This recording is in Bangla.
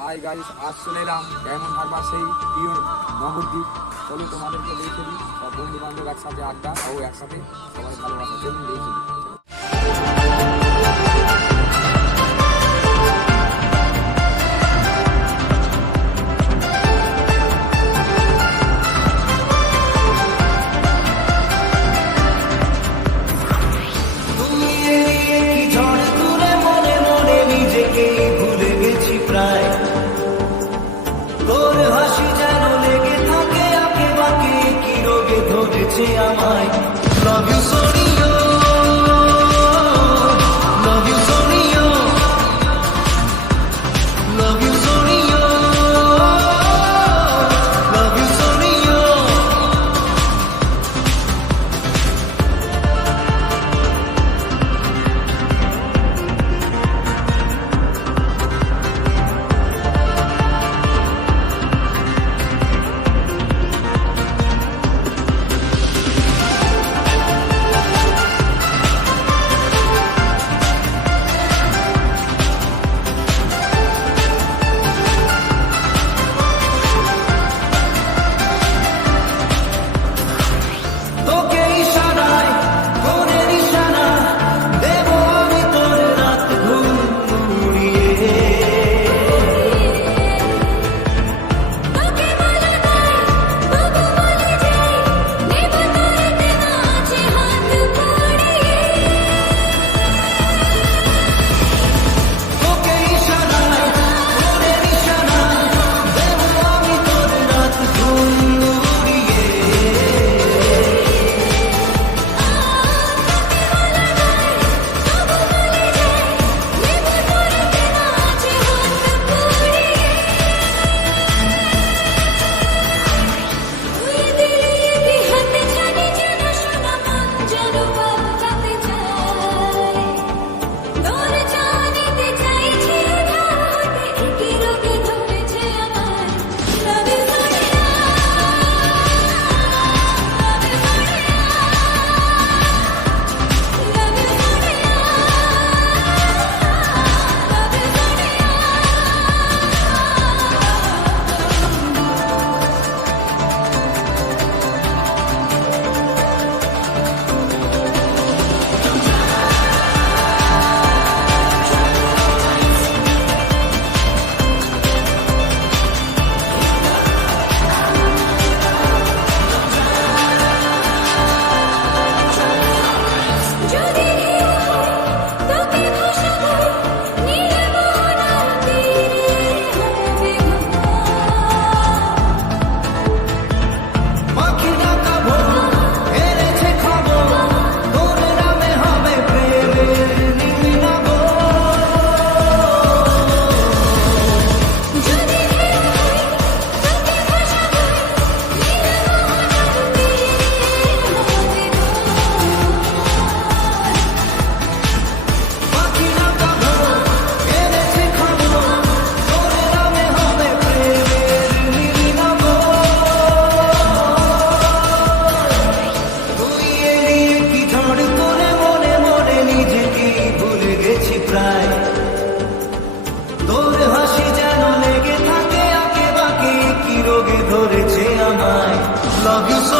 হাই গাইস, আজ চলে এলাম ডায়মন্ড হারবার সেই প্রিয় নবদ্বীপ। চলো তোমাদেরকে নিয়ে চলি, সব বন্ধু বান্ধব একসাথে আড্ডা ও একসাথে সবাই ভালোবাসা। চলুন নিয়ে চলি। আমায় love you Sonia, love you Sonia, love you Sonia, love you Sonia. Love you so